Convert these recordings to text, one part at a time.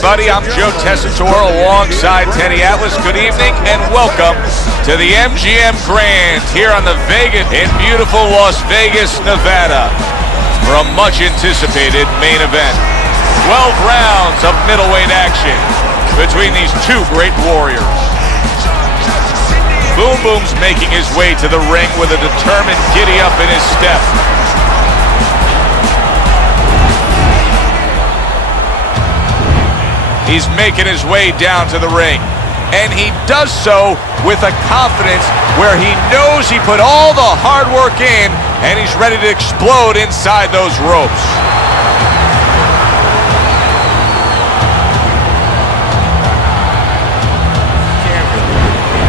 everybody. I'm Joe Tessitore alongside Teddy Atlas. Good evening and welcome to the MGM Grand here on the Vegas in beautiful Las Vegas, Nevada for a much anticipated main event. 12 rounds of middleweight action between these two great warriors. Boom Boom's making his way to the ring with a determined giddy up in his step. He's making his way down to the ring, and he does so with a confidence where he knows he put all the hard work in, and he's ready to explode inside those ropes.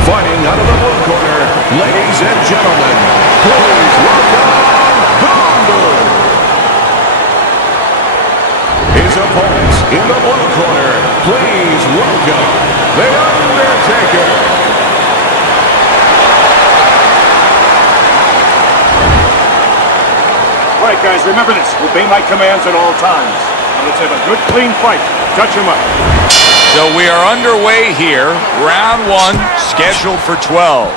Fighting out of the blue corner, ladies and gentlemen, please welcome Boom Boom. His opponents in the blue corner, please welcome The Undertaker. Right, guys, remember this. Obey my commands at all times. Now let's have a good, clean fight. Touch him up. So we are underway here. Round one, scheduled for 12.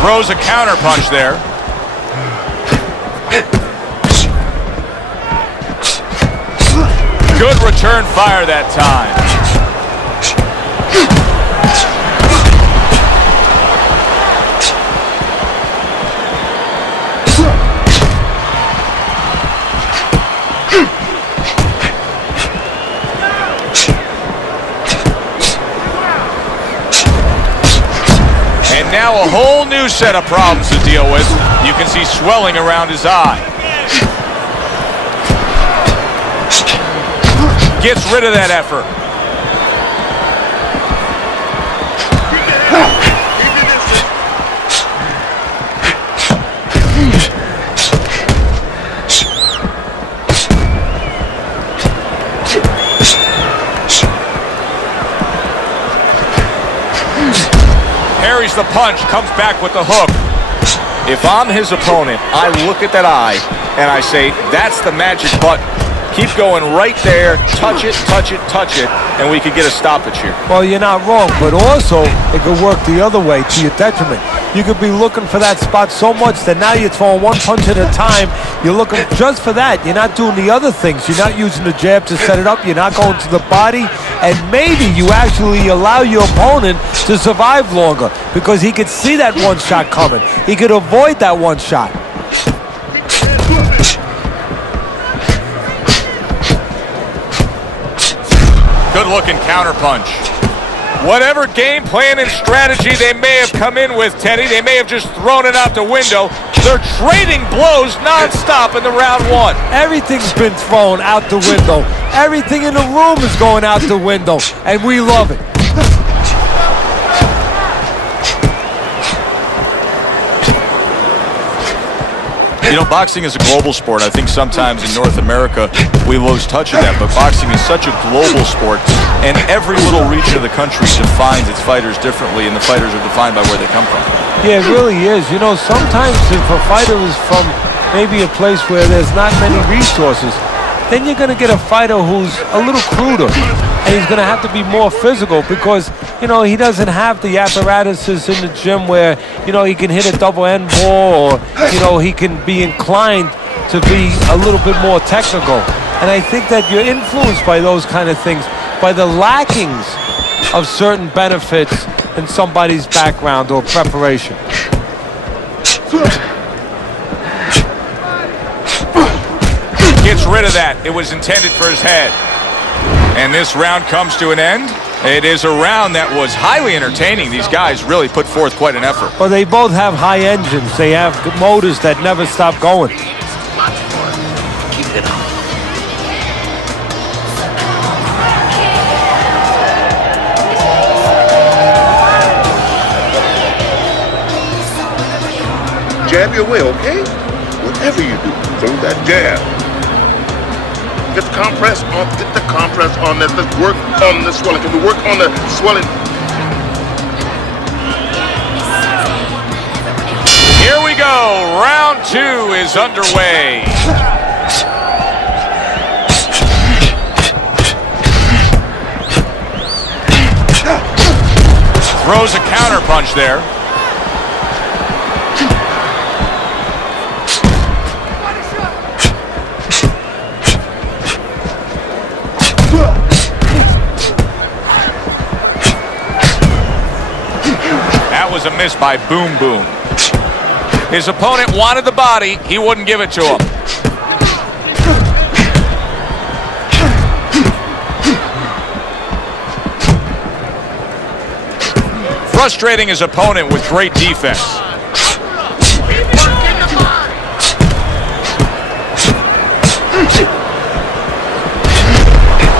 Throws a counter punch there. Good return fire that time. And now a whole new set of problems to deal with. You can see swelling around his eye. Gets rid of that effort. Parries the punch, comes back with the hook. If I'm his opponent, I look at that eye and I say, that's the magic button. Keep going right there, touch it, touch it, touch it, and we could get a stoppage here. Well, you're not wrong, but also it could work the other way to your detriment. You could be looking for that spot so much that now you're throwing one punch at a time. You're looking just for that. You're not doing the other things. You're not using the jab to set it up. You're not going to the body. And maybe you actually allow your opponent to survive longer because he could see that one shot coming. He could avoid that one shot. Good-looking counterpunch. Whatever game plan and strategy they may have come in with, Teddy, they may have just thrown it out the window. They're trading blows non-stop in the round one. Everything's been thrown out the window. Everything in the room is going out the window, and we love it. You know, boxing is a global sport. I think sometimes in North America we lose touch of that, but boxing is such a global sport, and every little region of the country defines its fighters differently, and the fighters are defined by where they come from. Yeah, it really is. You know, sometimes if a fighter is from maybe a place where there's not many resources, then you're going to get a fighter who's a little cruder, and he's going to have to be more physical because, you know, he doesn't have the apparatuses in the gym where, you know, he can hit a double end ball or, you know, he can be inclined to be a little bit more technical. And I think that you're influenced by those kind of things, by the lackings of certain benefits in somebody's background or preparation. Gets rid of that. It was intended for his head. And this round comes to an end. It is a round that was highly entertaining. These guys really put forth quite an effort. Well, they both have high engines. They have motors that never stop going. Keep it on. Jab your way, okay? Whatever you do, throw that jab. Get the compress on this. Let's work on the swelling. Can we work on the swelling? Here we go. Round two is underway. Throws a counter punch there. That was a miss by Boom Boom. His opponent wanted the body. He wouldn't give it to him. Frustrating his opponent with great defense.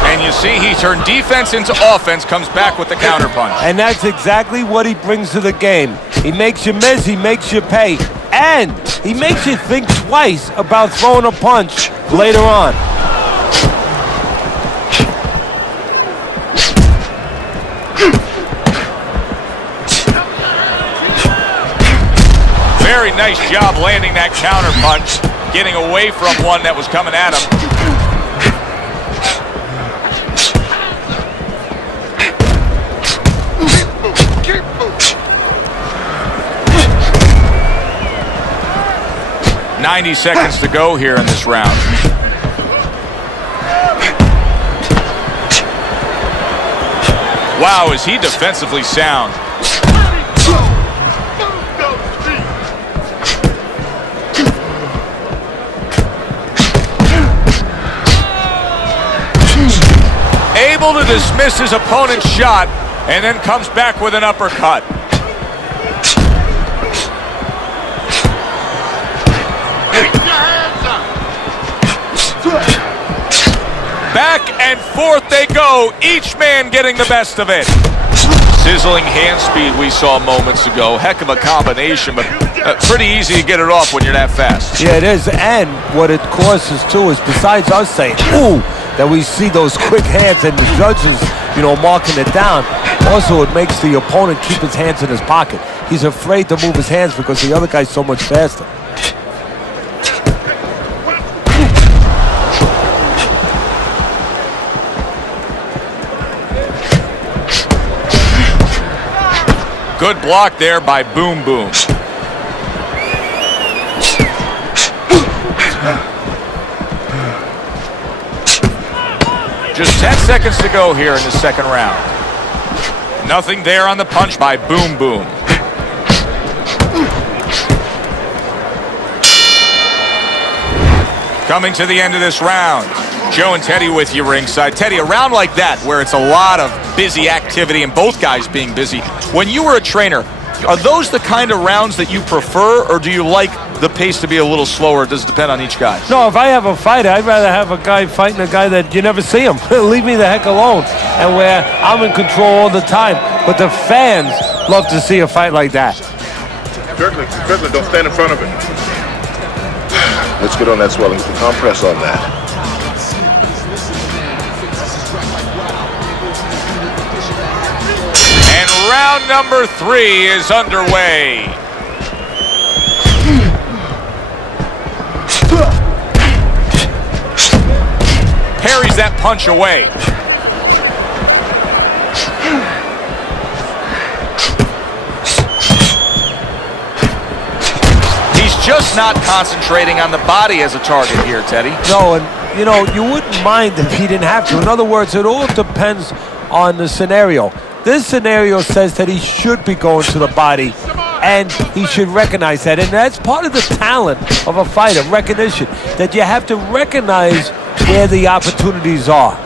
And you see he turned defense into offense, comes back with the counterpunch. And that's exactly what he brings to the game. He makes you miss, he makes you pay, and he makes you think twice about throwing a punch later on. Very nice job landing that counter punch, getting away from one that was coming at him. "90 seconds to go here in this round. Wow, is he defensively sound. Able to dismiss his opponent's shot and then comes back with an uppercut. Back and forth they go, each man getting the best of it. Sizzling hand speed we saw moments ago. Heck of a combination, but pretty easy to get it off when you're that fast. Yeah, it is. And what it causes too is, besides us saying, ooh, that we see those quick hands and the judges, marking it down, also it makes the opponent keep his hands in his pocket. He's afraid to move his hands because the other guy's so much faster. Good block there by Boom Boom. Just 10 seconds to go here in the second round. Nothing there on the punch by Boom Boom. Coming to the end of this round. Joe and Teddy with you ringside. Teddy, a round like that where it's a lot of busy activity and both guys being busy. When you were a trainer, are those the kind of rounds that you prefer, or do you like the pace to be a little slower? Does it depend on each guy? No, if I have a fight, I'd rather have a guy fighting a guy that you never see him. Leave me the heck alone. And where I'm in control all the time. But the fans love to see a fight like that. Kirkland, don't stand in front of it. Let's get on that swelling. Compress on that. And round number 3 is underway. Parries that punch away. He's just not concentrating on the body as a target here, Teddy. No, and you wouldn't mind if he didn't have to. In other words, it all depends on the scenario. This scenario says that he should be going to the body, and he should recognize that. And that's part of the talent of a fighter, recognition, that you have to recognize where the opportunities are.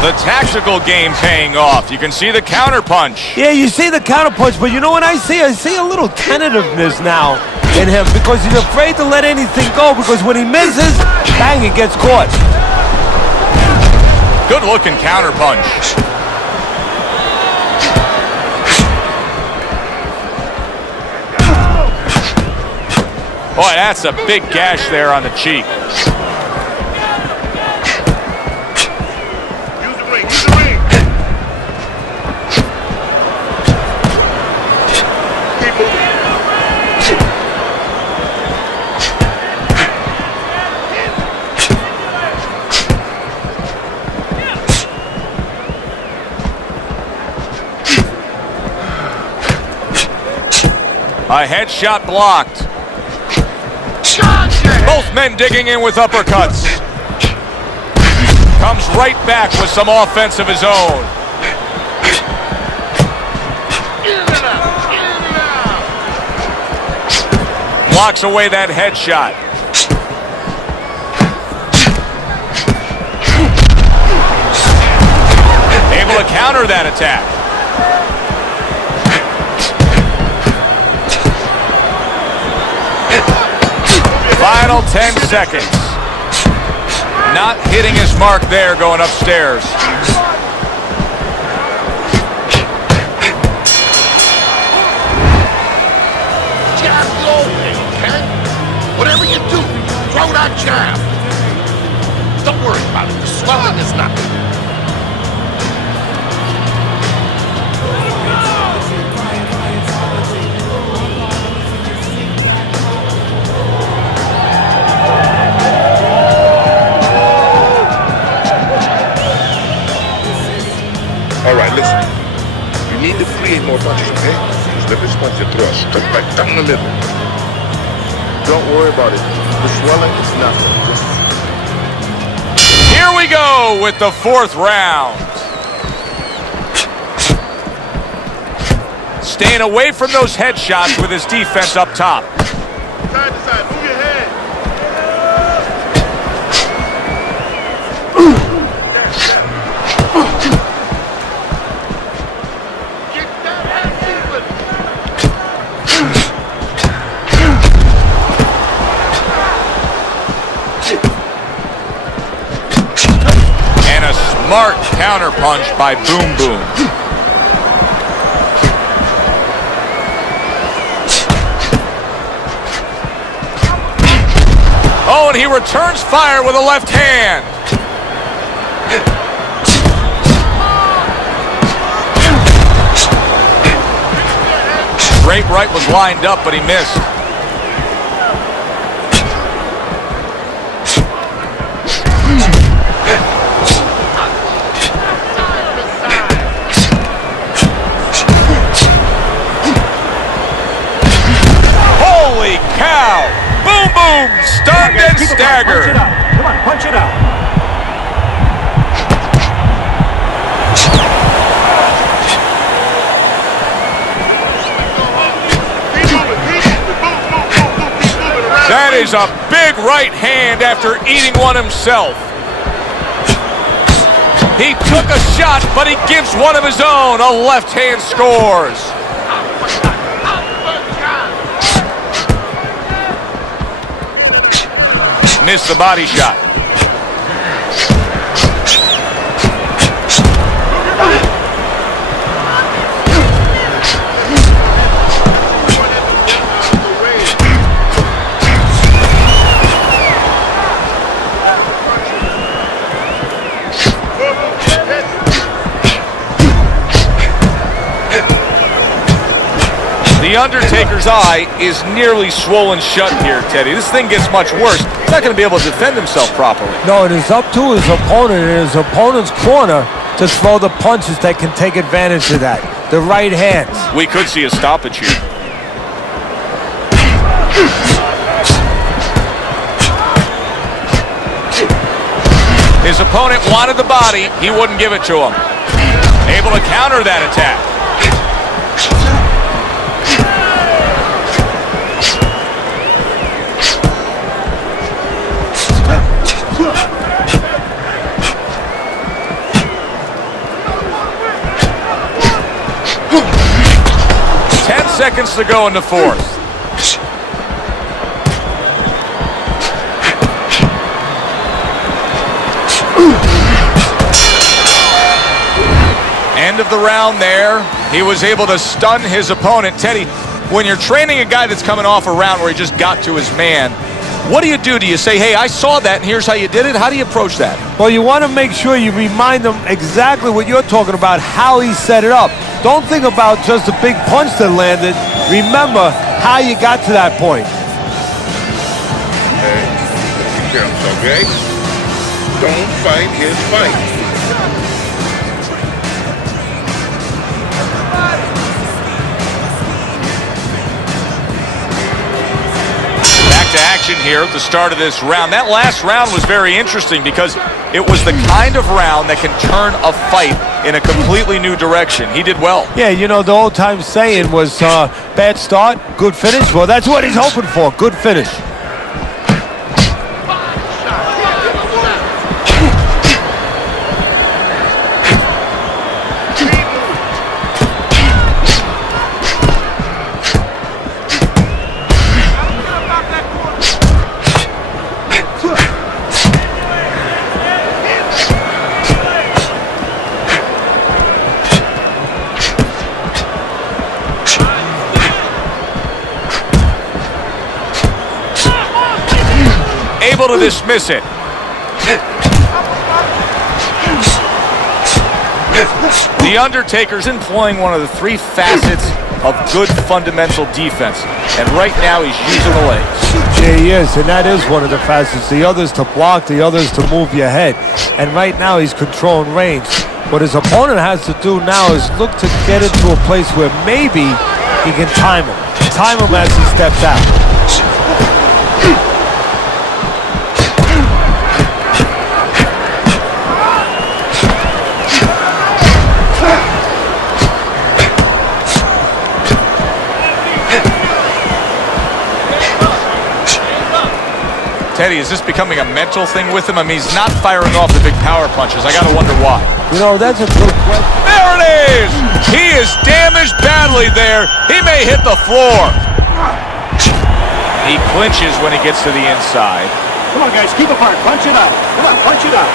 The tactical game paying off. You can see the counter punch. Yeah, you see the counter punch, but you know what I see? I see a little tentativeness now in him because he's afraid to let anything go because when he misses, bang, it gets caught. Good looking counter punch. Boy, that's a big gash there on the cheek. A headshot blocked. Both men digging in with uppercuts. Comes right back with some offense of his own. Blocks away that headshot. Able to counter that attack. Final 10 seconds. Not hitting his mark there going upstairs. Jab the opening, okay? Whatever you do, throw that jab. Don't worry about it. The swelling is nothing. All right, listen. You need to create more punches, okay? Just let this punch you throw straight right down the middle. Don't worry about it. The swelling is nothing. Just... Here we go with the fourth round. Staying away from those headshots with his defense up top. Side to side, move your head. Smart counter punch by Boom Boom. Oh, and he returns fire with a left hand. Straight right was lined up, but he missed. Holy cow! Boom Boom stunned and staggered. Come on, punch it out. That is a big right hand after eating one himself. He took a shot, but he gives one of his own. A left hand scores. Missed the body shot. The Undertaker's eye is nearly swollen shut here, Teddy. This thing gets much worse. He's not going to be able to defend himself properly. No, it is up to his opponent in his opponent's corner to throw the punches that can take advantage of that. The right hands. We could see a stoppage here. His opponent wanted the body. He wouldn't give it to him. Able to counter that attack. seconds to go in the fourth. End of the round there. He was able to stun his opponent. Teddy, when you're training a guy that's coming off a round where he just got to his man, what do you do? Do you say, hey, I saw that and here's how you did it? How do you approach that? Well, you want to make sure you remind them exactly what you're talking about, how he set it up. Don't think about just the big punch that landed. Remember how you got to that point. Hey, take care of himself, okay? Don't fight his fight. To action here at the start of this round. That last round was very interesting because it was the kind of round that can turn a fight in a completely new direction. He did well. Yeah, you know, the old time saying was bad start, good finish. Well, that's what he's hoping for, good finish. Able to dismiss it. The Undertaker's employing one of the three facets of good fundamental defense, and right now he's using the legs. Yeah, he is, and that is one of the facets. The other's to block, the other's to move your head. And right now he's controlling range. What his opponent has to do now is look to get into a place where maybe he can time him. Time him as he steps out. Teddy, is this becoming a mental thing with him? I mean, he's not firing off the big power punches. I got to wonder why. You know, that's a good question. There it is! He is damaged badly there. He may hit the floor. He clinches when he gets to the inside. Come on, guys, keep apart. Punch it out. Come on, punch it out.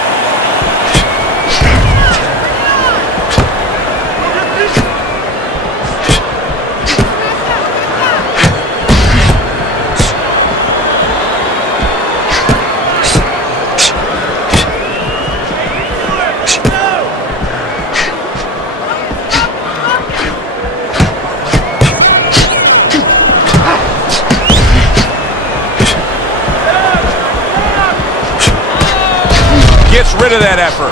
Gets rid of that effort.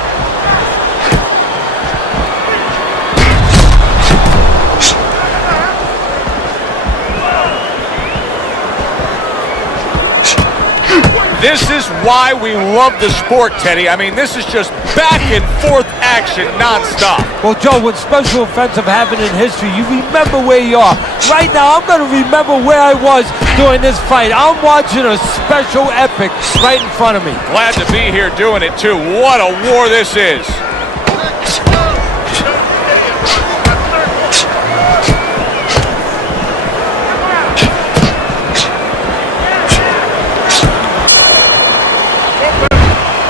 This is why we love the sport, Teddy. I mean, this is just back and forth action nonstop. Well, Joe, with special offensive happened in history, you remember where you are. Right now, I'm going to remember where I was during this fight. I'm watching a special epic right in front of me. Glad to be here doing it, too. What a war this is.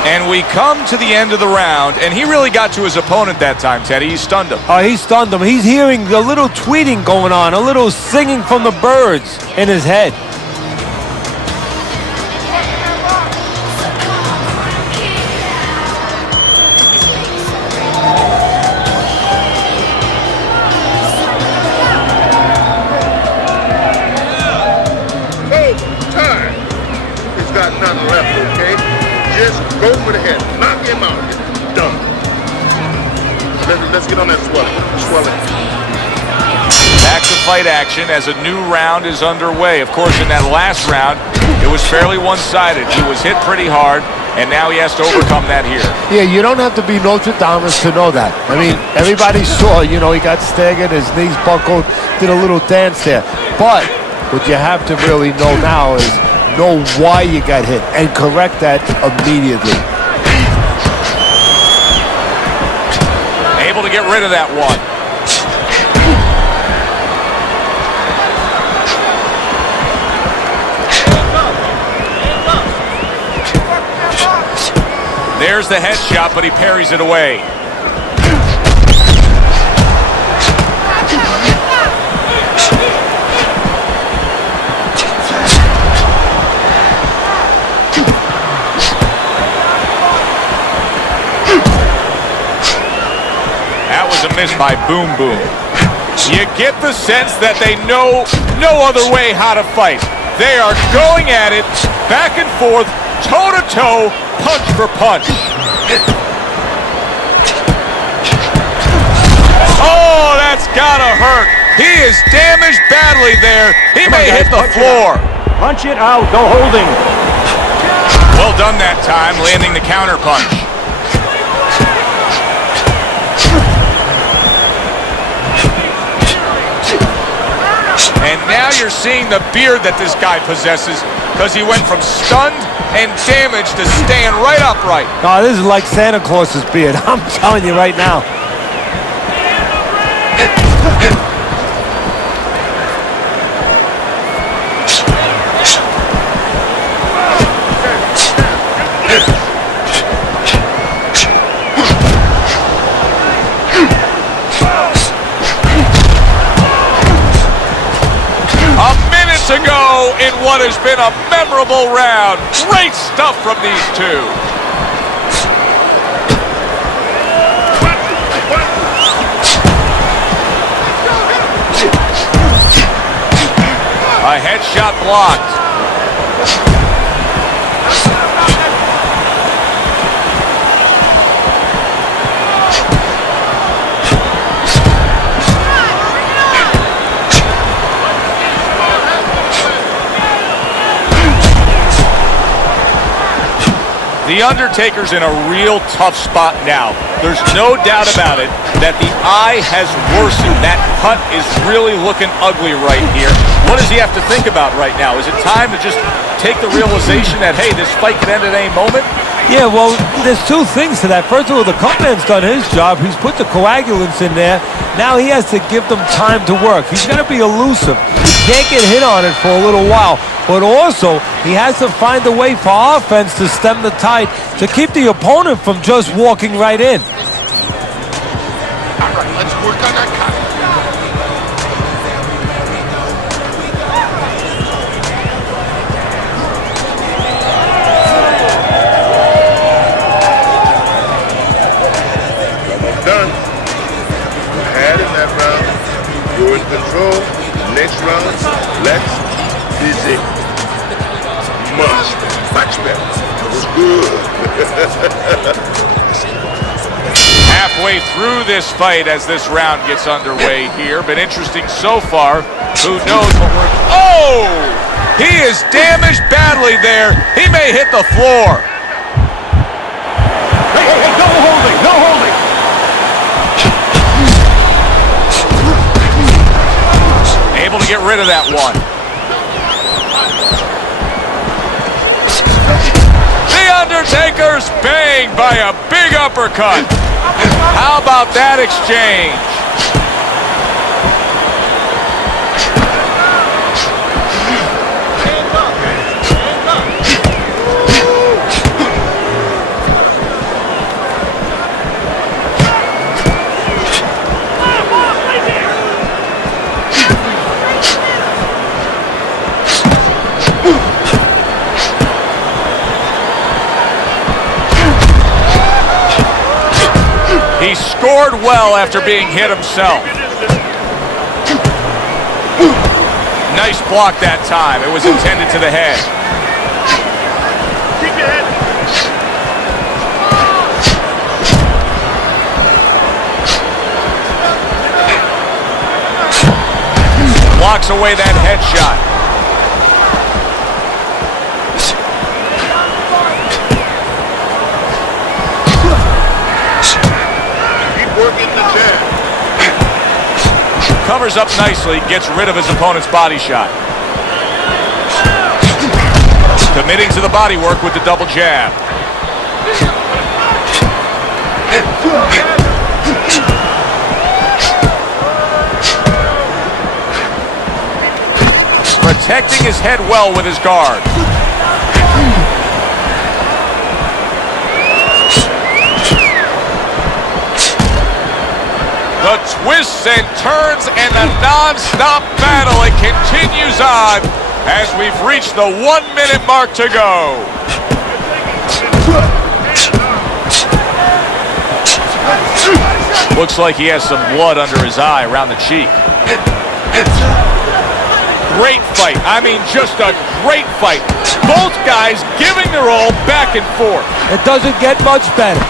And we come to the end of the round, and he really got to his opponent that time, Teddy. He stunned him. He stunned him. He's hearing a little tweeting going on, a little singing from the birds in his head. Time. He's got nothing left, okay? Just go for the head. Knock him out. Done. Let's get on that swelling. Back to fight action as a new round is underway. Of course, in that last round, it was fairly one-sided. He was hit pretty hard, and now he has to overcome that here. Yeah, you don't have to be Notre Dame to know that. I mean, everybody saw, you know, he got staggered, his knees buckled, did a little dance there. But what you have to really know now is know why you got hit and correct that immediately. Able to get rid of that one. There's the headshot, but he parries it away. That was a miss by Boom Boom. You get the sense that they know no other way how to fight. They are going at it, back and forth, toe-to-toe, punch for punch. Oh, that's gotta hurt. He is damaged badly there. He may hit the floor. Punch it out, no holding. Well done that time, landing the counter punch. And now you're seeing the beard that this guy possesses, because he went from stunned and damaged to staying right upright. Oh, this is like Santa Claus's beard. I'm telling you right now. To go in what has been a memorable round. Great stuff from these two. A headshot blocked. The Undertaker's in a real tough spot now. There's no doubt about it that the eye has worsened. That cut is really looking ugly right here. What does he have to think about right now? Is it time to just take the realization that, hey, this fight could end at any moment? Yeah, well, there's two things to that. First of all, the cutman's done his job. He's put the coagulants in there. Now he has to give them time to work. He's going to be elusive. He can't get hit on it for a little while. But also, he has to find a way for offense to stem the tide, to keep the opponent from just walking right in. All right, let's work on that cut. Done. You had in that round. You're in control. Next round, let's visit. Much better. It was good. Halfway through this fight as this round gets underway here. Been interesting so far. Who knows what we're... Oh! He is damaged badly there. He may hit the floor. Hey, no holding, no holding. Able to get rid of that one. The Undertaker's banged by a big uppercut. How about that exchange? He scored well after being hit himself. Nice block that time. It was intended to the head. Keep your head. Blocks away that headshot. Working the jab. Covers up nicely, gets rid of his opponent's body shot. Committing to the body work with the double jab. Protecting his head well with his guard. returns and the non-stop battle, it continues on as we've reached the 1 minute mark to go. Looks like he has some blood under his eye around the cheek. Great fight. I mean, just a great fight. Both guys giving their all back and forth. It doesn't get much better.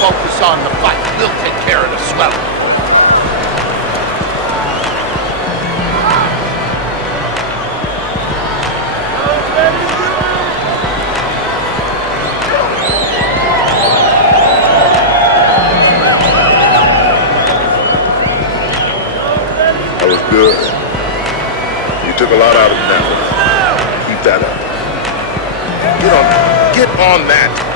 Focus on the fight. We'll take care of the swelling. That was good. You took a lot out of that one. Keep that up. Get on that.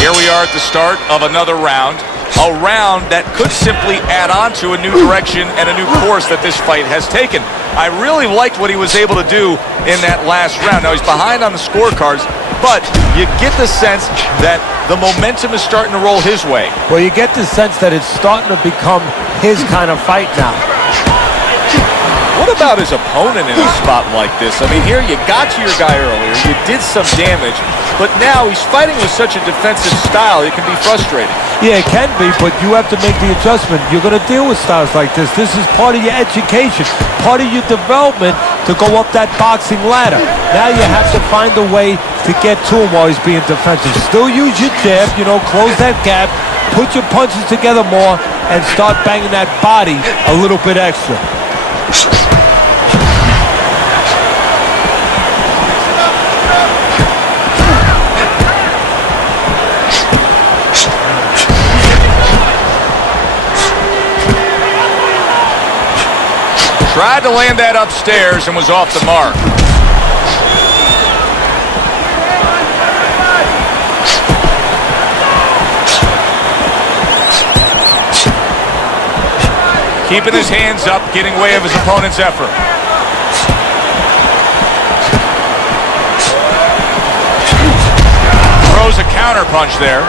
Here we are at the start of another round. A round that could simply add on to a new direction and a new course that this fight has taken. I really liked what he was able to do in that last round. Now, he's behind on the scorecards, but you get the sense that the momentum is starting to roll his way. Well, you get the sense that it's starting to become his kind of fight now. What about his opponent in a spot like this? I mean, here you got to your guy earlier, you did some damage, but now he's fighting with such a defensive style, it can be frustrating. Yeah, it can be, but you have to make the adjustment. You're going to deal with styles like this. This is part of your education, part of your development to go up that boxing ladder. Now you have to find a way to get to him while he's being defensive. Still use your jab, close that gap, put your punches together more, and start banging that body a little bit extra. Tried to land that upstairs and was off the mark. Keeping his hands up, getting way of his opponent's effort. Throws a counter punch there.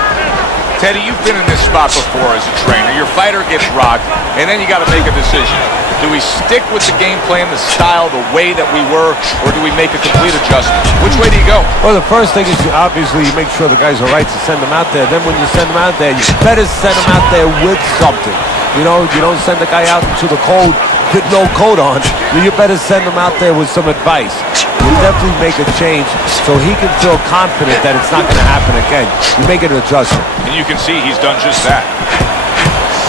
Teddy, you've been in this spot before as a trainer. Your fighter gets rocked, and then you got to make a decision. Do we stick with the game plan, the style, the way that we were, or do we make a complete adjustment? Which way do you go? Well, the first thing is obviously you make sure the guys are right to send them out there. Then when you send them out there, you better send them out there with something. You don't send the guy out into the cold with no coat on. You better send him out there with some advice. You definitely make a change so he can feel confident that it's not going to happen again. You make an adjustment. And you can see he's done just that.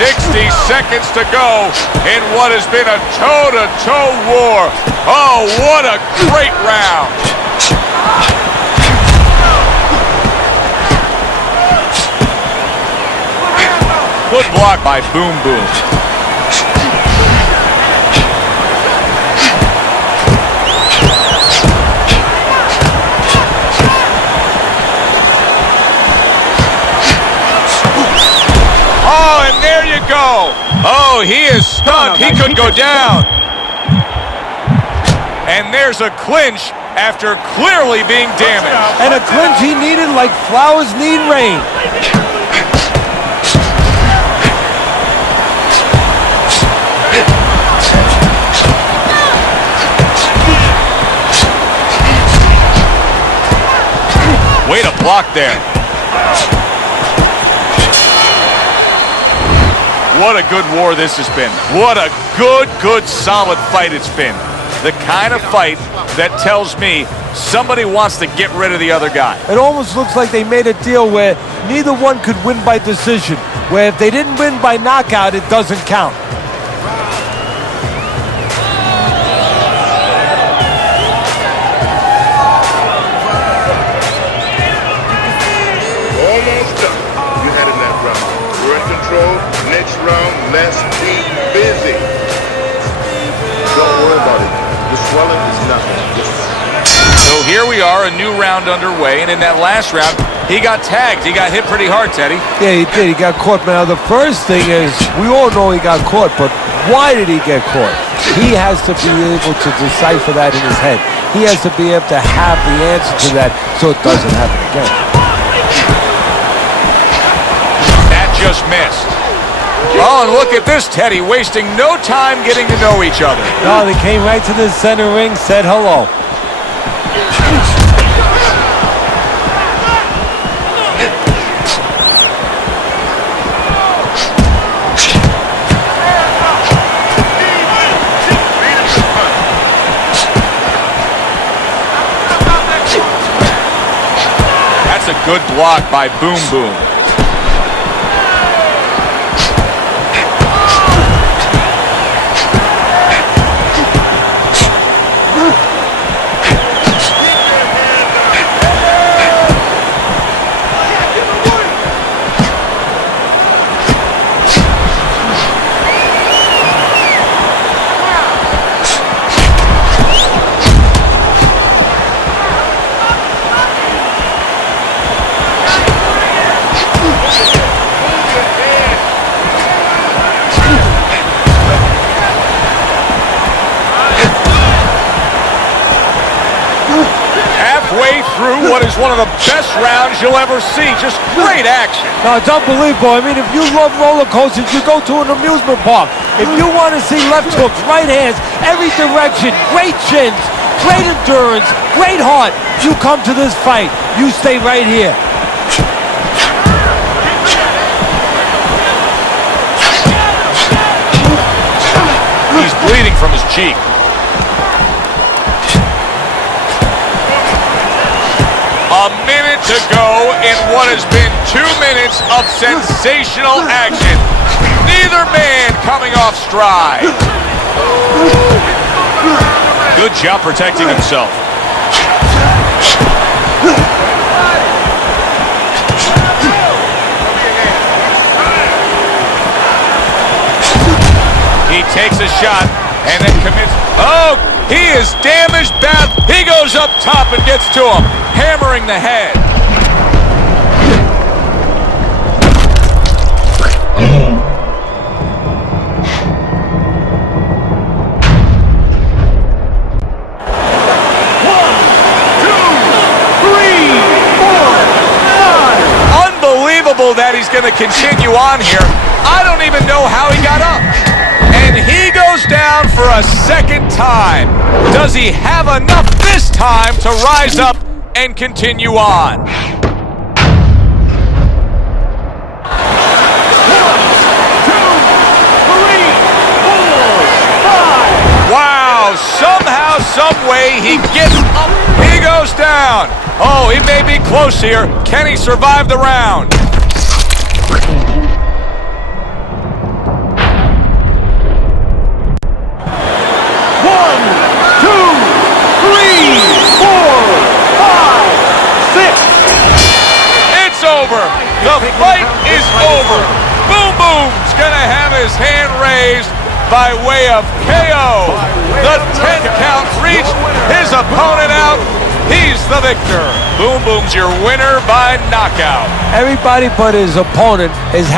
60 seconds to go in what has been a toe-to-toe war. Oh, what a great round. Good block by Boom Boom. Oh, and there you go. Oh, he is stunned. He could go down. And there's a clinch after clearly being damaged. And a clinch he needed like flowers need rain. Way to block there. What a good war this has been. What a good, solid fight it's been. The kind of fight that tells me somebody wants to get rid of the other guy. It almost looks like they made a deal where neither one could win by decision, where if they didn't win by knockout, it doesn't count. control. Next round, let's be busy. Don't worry about it. The swelling is nothing. So here we are, a new round underway, and in that last round, he got tagged. He got hit pretty hard, Teddy. Yeah, he did. He got caught. Now, the first thing is, we all know he got caught, but why did he get caught? He has to be able to decipher that in his head. He has to be able to have the answer to that so it doesn't happen again. That just missed. Oh, and look at this, Teddy, wasting no time getting to know each other. No, they came right to the center ring, said hello. That's a good block by Boom Boom. Halfway through what is one of the best rounds you'll ever see. Just great action. No, it's unbelievable. I mean, if you love roller coasters, you go to an amusement park. If you want to see left hooks, right hands, every direction, great chins, great endurance, great heart, you come to this fight. You stay right here. He's bleeding from his cheek. A minute to go in what has been 2 minutes of sensational action. Neither man coming off stride. Good job protecting himself. He takes a shot and then commits. Oh, he is damaged bad. He goes up top and gets to him, hammering the head. Unbelievable that he's going to continue on here. I don't even know how he got up. And he goes down for a second time. Does he have enough this time to rise up and continue on? Wow, somehow, some way he gets up. He goes down. Oh, he may be close here. Can he survive the round? Over. The fight is over. Boom Boom's gonna have his hand raised by way of KO. The 10 count reached, his opponent out. He's the victor. Boom Boom's your winner by knockout. Everybody but his opponent is